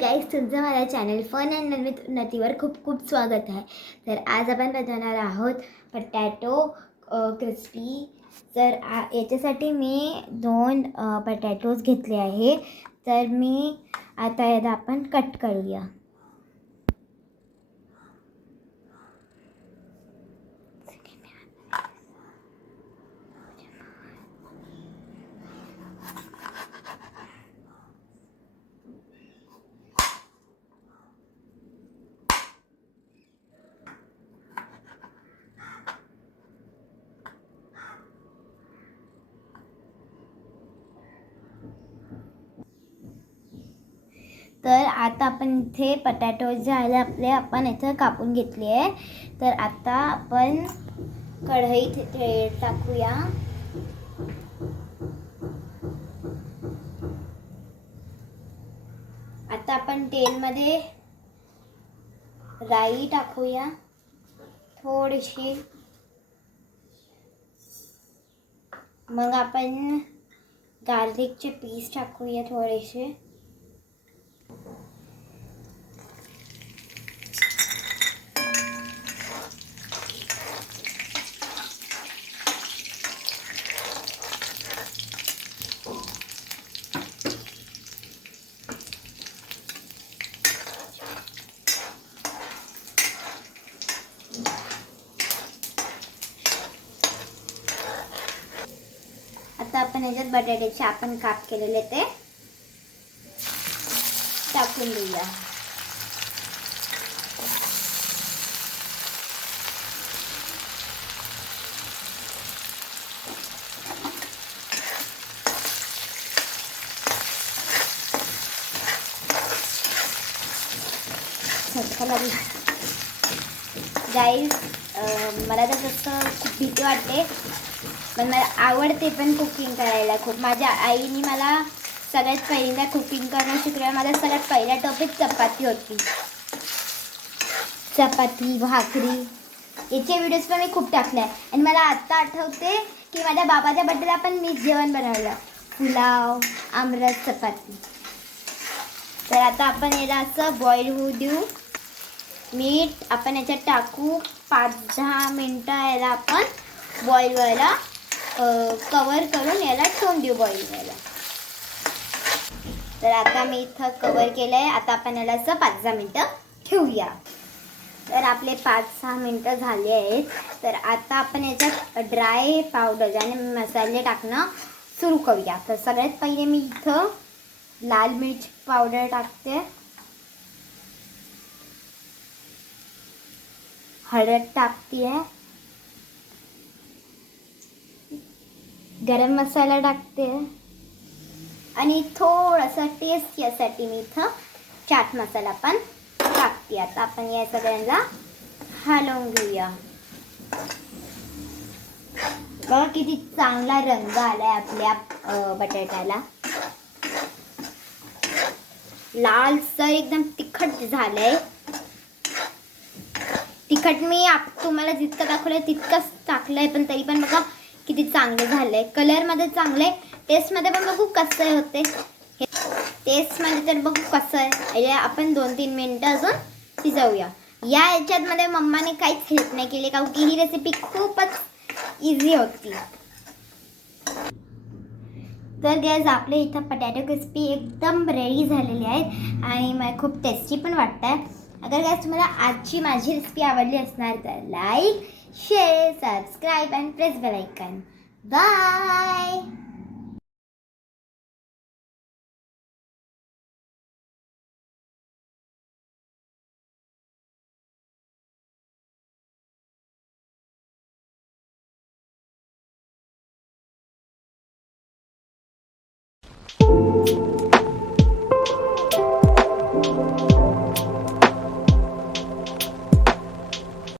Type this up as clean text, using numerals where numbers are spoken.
Guys, तुमचं माझ्या channel fun and नतीवर खूप खूप स्वागत आहे. तर आज आपण बनवणार आहोत पटॅटो क्रिस्पी. तर याच्यासाठी मी 2 पटॅटोज घेतले आहे. तर मी आता याला आपण कट करूया. तर आता आपण इथे पटॅटो जे आहे आपण इथे कापून घेतले आहे. तर आता आपण कढईत तेल टाकूया. आता आपण तेलमध्ये राई टाकूया थोडीशी. मग आपण गार्लिकचे पीस टाकूया थोडेसे. आता आपण याच्यात बटाट्याचे आपण काप केलेले ते टाकून देऊया. गाईज, मला तर तसं खूप भीती वाटते, पण मला आवडते पण कुकिंग करायला खूप. माझ्या आईने मला सगळ्यात पहिल्यांदा कुकिंग करणं शिकवलं. माझा सगळ्यात पहिला टॉपिक चपाती होती. चपाती भाकरी याचे व्हिडिओज पण मी खूप टाकले आहे. आणि मला आत्ता आठवते की माझ्या बाबाच्या बड्डेला पण मी जेवण बनवलं, पुलाव, आमरस, चपाती. तर आता आपण याला असं बॉईल होऊ देऊ. मीठ आपण याच्यात टाकू. 5-10 मिनटं याला आपण बॉईल व्हायला कवर करून याला ठेवून देऊ बॉईल व्हायला. तर आता मी इथं कवर केलं आहे. आता आपण याला असं 5-10 मिनटं ठेवूया. तर आपले 5-6 मिनटं झाले आहेत. तर आता आपण याच्यात ड्राय पावडर आणि मसाले टाकणं सुरू करूया. तर सगळ्यात पहिले मी इथं लाल मिर्च पावडर टाकते, हळद टाकते, गरम मसाला टाकते आणि थोडासा टेस्ट यासाठी मी इथं चाट मसाला पण टाकते. आता आपण या सगळ्यांना हलवून घेऊया. बघा किती चांगला रंग आलाय आपल्या बटाट्याला. लालसर एकदम तिखट झालंय. तिखट मी तुम्हाला जितकं दाखवलंय तितकंच टाकलंय, पण तरी पण बघा किती चांगलं झालंय. कलरमध्ये चांगलंय, टेस्टमध्ये पण बघू कसं होते. टेस्टमध्ये तर बघू कसं आहे. आपण 2-3 मिनटं अजून शिजवूया. या याच्यामध्ये मम्माने काहीच हेल्प नाही केली, कारण की ही रेसिपी खूपच इझी होती. तर गॅस, आपले इथं पटॅटो क्रिस्पी एकदम रेडी झालेले आहेत आणि मला खूप टेस्टी पण वाटत आहे. अगर गॅस तुम्हाला आजची माझी रेसिपी आवडली असणार तर like, share, subscribe and press bell icon. Bye.